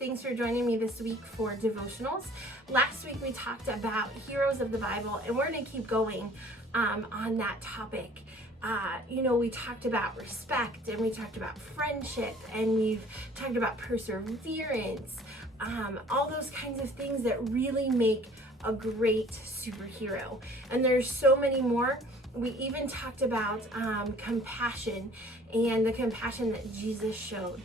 Thanks for joining me this week for devotionals. Last week we talked about heroes of the Bible, and we're going to keep going on that topic. We talked about respect, and we talked about friendship, and we've talked about perseverance, all those kinds of things that really make a great superhero. And there's so many more. We even talked about compassion and the compassion that Jesus showed.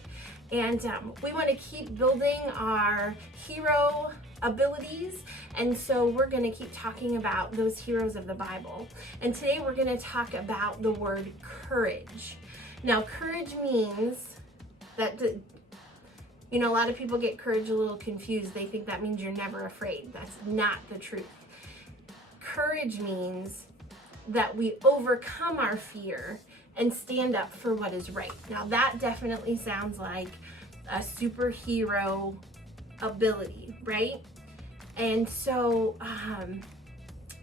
And we want to keep building our hero abilities, and so we're going to keep talking about those heroes of the Bible. And today we're going to talk about the word courage. Now, courage means that, a lot of people get courage a little confused. They think that means you're never afraid. That's not the truth. Courage means that we overcome our fear and stand up for what is right. Now, that definitely sounds like a superhero ability, right? And so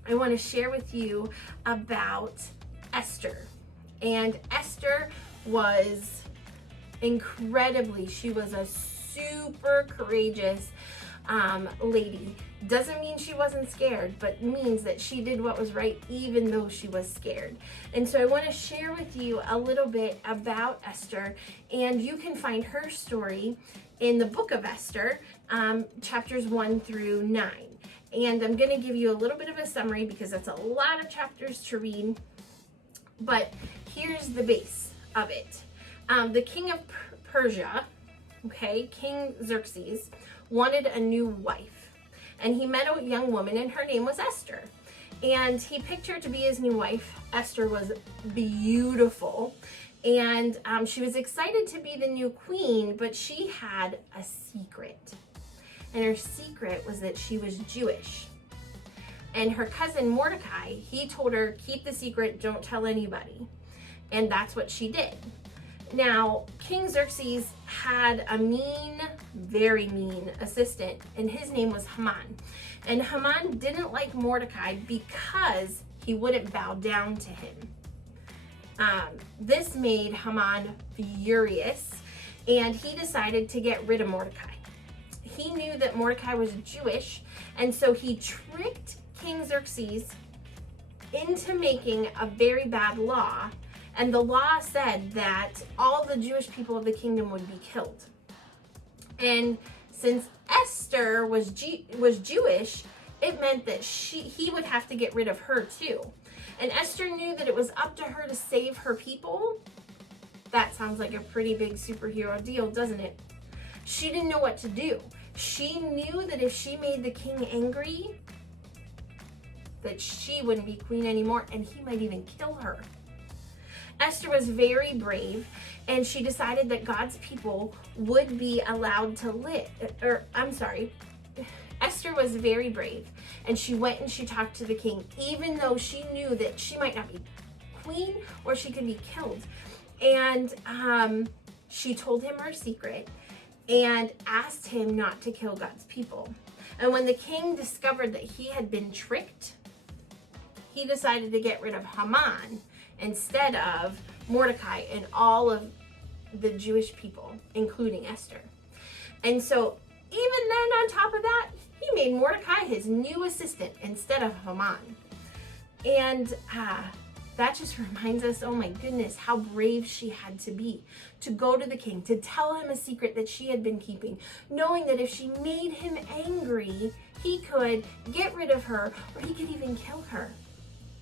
I want to share with you about Esther. And Esther was she was a super courageous lady. Doesn't mean she wasn't scared, but means that she did what was right even though she was scared. And so I want to share with you a little bit about Esther, and you can find her story in the book of Esther, chapters 1 through 9. And I'm going to give you a little bit of a summary because that's a lot of chapters to read, but here's the base of it. The king of Persia, King Xerxes, wanted a new wife. And he met a young woman, and her name was Esther. And he picked her to be his new wife. Esther was beautiful. And she was excited to be the new queen, but she had a secret. And her secret was that she was Jewish. And her cousin Mordecai, he told her, keep the secret, don't tell anybody. And that's what she did. Now, King Xerxes had a very mean assistant, and his name was Haman. And Haman didn't like Mordecai because he wouldn't bow down to him. This made Haman furious, and he decided to get rid of Mordecai. He knew that Mordecai was Jewish, and so he tricked King Xerxes into making a very bad law. And the law said that all the Jewish people of the kingdom would be killed. And since Esther was Jewish, it meant that he would have to get rid of her too. And Esther knew that it was up to her to save her people. That sounds like a pretty big superhero deal, doesn't it? She didn't know what to do. She knew that if she made the king angry, that she wouldn't be queen anymore, and he might even kill her. Esther was very brave, and she decided that God's people would be allowed to live. Esther was very brave, and she went and she talked to the king, even though she knew that she might not be queen or she could be killed. And she told him her secret and asked him not to kill God's people. And when the king discovered that he had been tricked, he decided to get rid of Haman instead of Mordecai and all of the Jewish people, including Esther. And so even then, on top of that, he made Mordecai his new assistant instead of Haman. And that just reminds us, oh my goodness, how brave she had to be to go to the king, to tell him a secret that she had been keeping, knowing that if she made him angry, he could get rid of her or he could even kill her.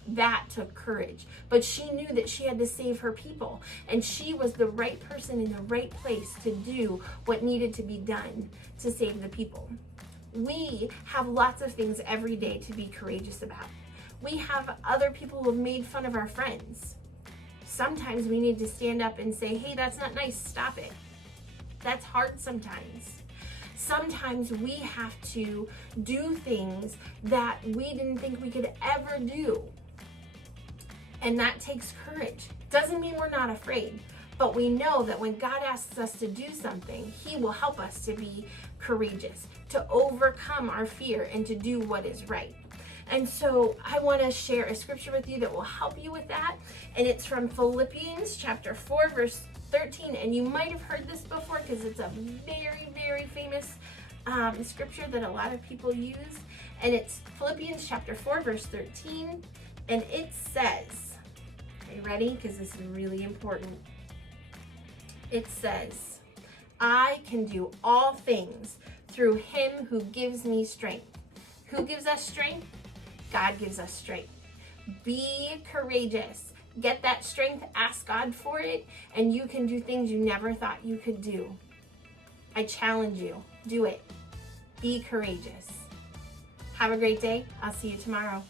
That took courage, but she knew that she had to save her people, and she was the right person in the right place to do what needed to be done to save the people. We have lots of things every day to be courageous about. We have other people who have made fun of our friends. Sometimes we need to stand up and say, hey, that's not nice, stop it. That's hard sometimes. Sometimes we have to do things that we didn't think we could ever do. And that takes courage. Doesn't mean we're not afraid, but we know that when God asks us to do something, He will help us to be courageous, to overcome our fear, and to do what is right. And so I want to share a scripture with you that will help you with that. And it's from Philippians chapter 4, verse 13. And you might have heard this before because it's a very, very famous scripture that a lot of people use. And it's Philippians chapter 4, verse 13. And it says, are you ready? Because this is really important. It says, I can do all things through him who gives me strength. Who gives us strength? God gives us strength. Be courageous. Get that strength, ask God for it, and you can do things you never thought you could do. I challenge you. Do it. Be courageous. Have a great day. I'll see you tomorrow.